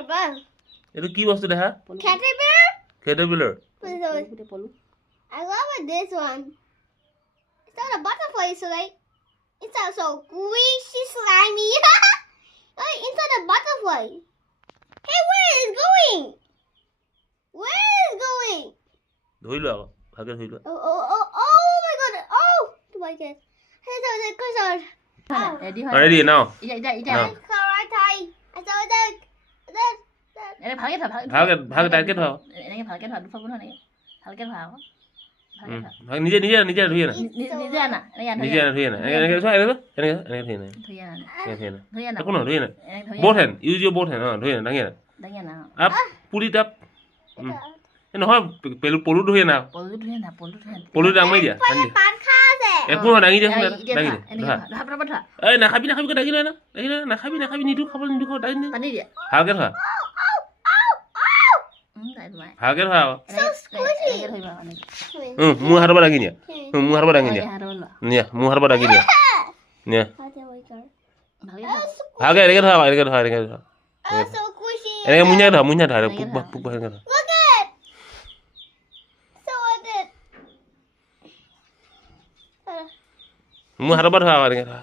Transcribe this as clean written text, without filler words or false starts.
এইটো কি বস্তু দেখা caterpillar I love this one. It's not a butterfly, so like it's so squishy, slimy. Like inside a butterfly. Hey, where is going? Where is going? ধৰি লোৱা আকৌ ভালকে ধৰি লোৱা Oh my god! Oh my god! Hey, so the cursor. Ready ready now এতিয়া Correct. I saw that. এনে ভালকে ধৰা ভালকে টাইটকে ধৰা এনেকে ভালকে ধৰা দুফাল বনোৱা নেকি ভালকে ধৰা আকৌ নিজে ধুই আনা নিজে আনা এনেকে নিজে আনা ধুই আনা এনেকে চোৱা এনেকে ধুই আনা ধুই আনা ধুই আনা একো নহয় ধুই আনা both hand use your both hand ধুই আনা দাঙি আনা দাঙি আনা up pull it up নহয় পলু ধুই আনা পলু ধুই আনা পলু দাঙি দিয়া পান খা আছে একো নহয় দাঙি দিয়া দাঙি ধৰা দিয়া এই নাখাবি দাঙি লৈ না নাখাবি নিদু খাব নিদু খাব দাঙি পানী দিয়া ভালকে ধৰা ভালকে ধৰা এনেকে ধৰিবা মোৰ হাতৰ পৰা দাঙি নিয়া মোৰ হাতৰ পৰা দাঙি নিয়া নিয়া মোৰ হাতৰ পৰা দাঙি নিয়া নিয়া ভালকে এনেকে ধৰা So squishy. এনেকে মুঞ্জা ধৰা পোক এনেকে ধৰা Look at. So what did? মোৰ হাতৰ পৰা ধৰা এনেকে ধৰা